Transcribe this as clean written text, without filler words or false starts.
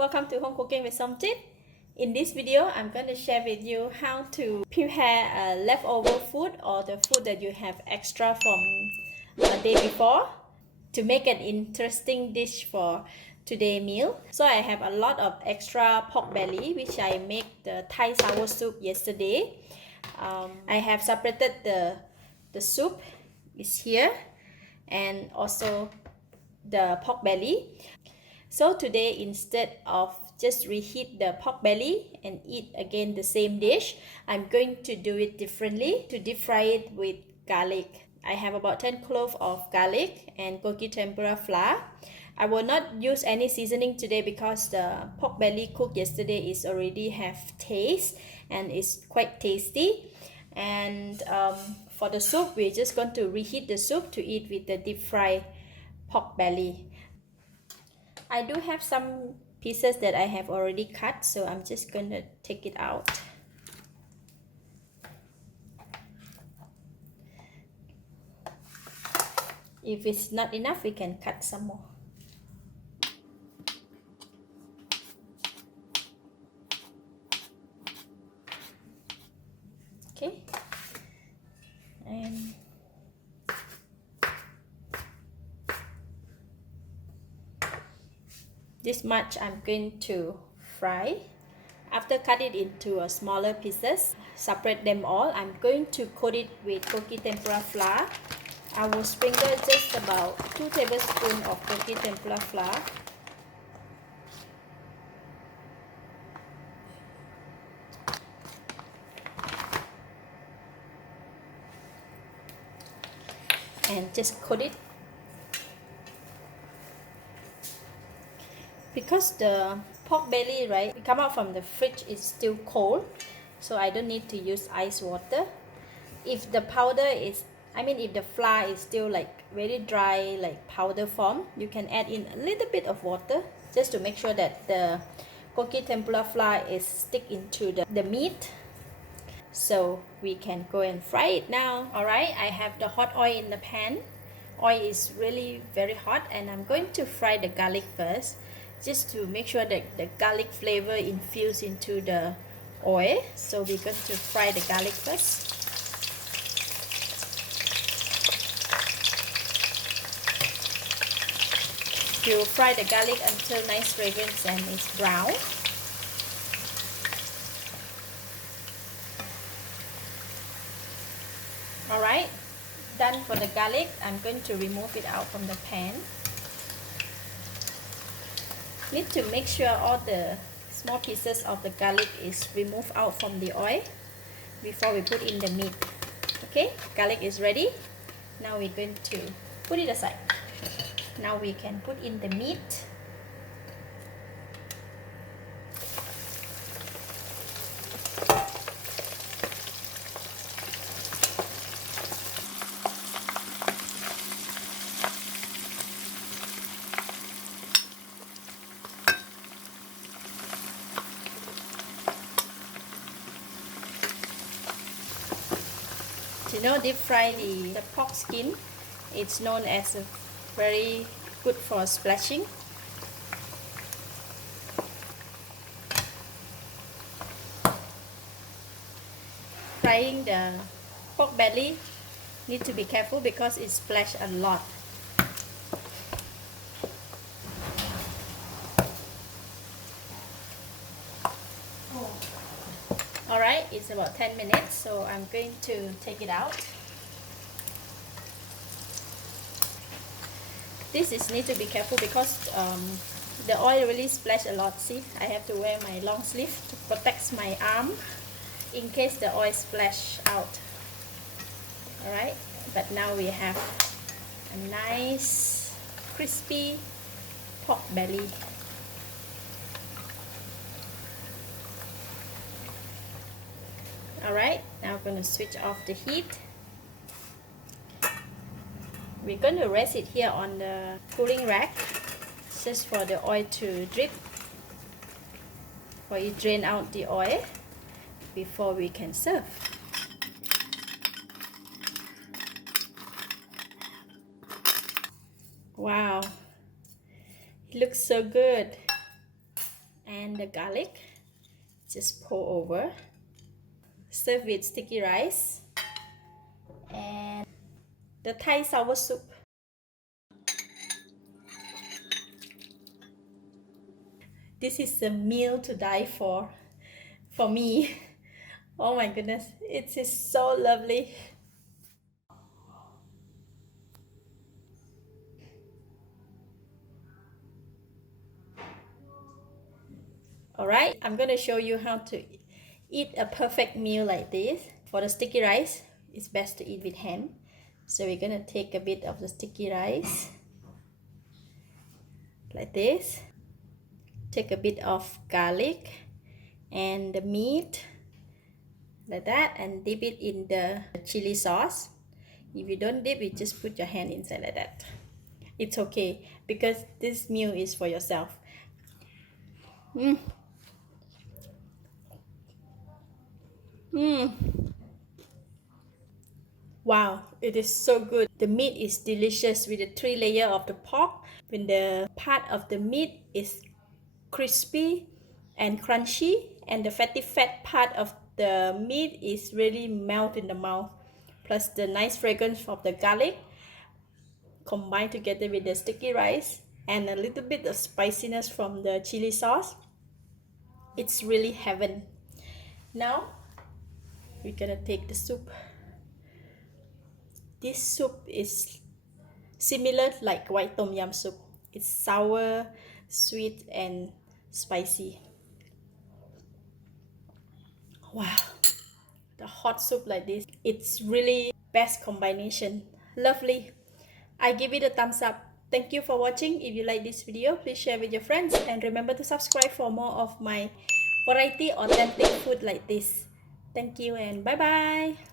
Welcome to Home Cooking with Somjit. In this video, I'm going to share with you how to prepare a leftover food or the food that you have extra from a day before to make an interesting dish for today's meal. So I have a lot of extra pork belly which I made the Thai sour soup yesterday. I have separated the soup is here and also the pork belly. So today, instead of just reheat the pork belly and eat again the same dish, I'm going to do it differently to deep fry it with garlic. I have about 10 cloves of garlic and Gogi tempura flour. I will not use any seasoning today because the pork belly cooked yesterday is already have taste and is quite tasty. And for the soup, we're just going to reheat the soup to eat with the deep fried pork belly. I do have some pieces that I have already cut, so I'm just going to take it out. If it's not enough, we can cut some more. Okay. And this much I'm going to fry. After cut it into smaller pieces, separate them all. I'm going to coat it with Gogi tempura flour. I will sprinkle just about 2 tablespoons of Gogi tempura flour. And just coat it. Because the pork belly, right, it come out from the fridge, is still cold, so I don't need to use ice water. If the powder is, if the flour is still like very dry, like powder form, you can add in a little bit of water just to make sure that the Gogi tempura flour is stick into the meat. So we can go and fry it now. Alright, I have the hot oil in the pan. Oil is really very hot and I'm going to fry the garlic first, just to make sure that the garlic flavor infuse into the oil. So we're going to fry the garlic first. You fry the garlic until nice fragrance and it's brown. Alright, done for the garlic. I'm going to remove it out from the pan. Need to make sure all the small pieces of the garlic is removed out from the oil before we put in the meat. Okay, garlic is ready. Now we're going to put it aside. Now we can put in the meat. To deep fry the pork skin, it's known as very good for splashing. Frying the pork belly, need to be careful because it splash a lot. Alright, it's about 10 minutes, so I'm going to take it out. This is need to be careful because the oil really splash a lot. See, I have to wear my long sleeve to protect my arm in case the oil splash out. Alright, but now we have a nice crispy pork belly. Alright, now I'm going to switch off the heat. We're going to rest it here on the cooling rack just for the oil to drip, for you drain out the oil before we can serve. Wow, it looks so good. and the garlic. Just pour over. Serve with sticky rice and the Thai sour soup. This is a meal to die for me. Oh my goodness, it is so lovely. Alright, I'm gonna show you how to eat a perfect meal like this. For the sticky rice, it's best to eat with hand. So we're gonna take a bit of the sticky rice like this. Take a bit of garlic and the meat like that, and dip it in the chili sauce. If you don't dip it, just put your hand inside like that. It's okay because this meal is for yourself. Mm. Mm. Wow, it is so good. The meat is delicious with the 3 layer of the pork. When the part of the meat is crispy and crunchy, and the fatty fat part of the meat is really melt in the mouth. Plus the nice fragrance of the garlic combined together with the sticky rice and a little bit of spiciness from the chili sauce. It's really heaven. Now we're gonna take the soup. This soup is similar like white tom yum soup. It's sour, sweet and spicy. Wow, the hot soup like this, it's really best combination. Lovely. I give it a thumbs up. Thank you for watching. If you like this video, please share with your friends and remember to subscribe for more of my variety authentic food like this. Thank you and bye bye.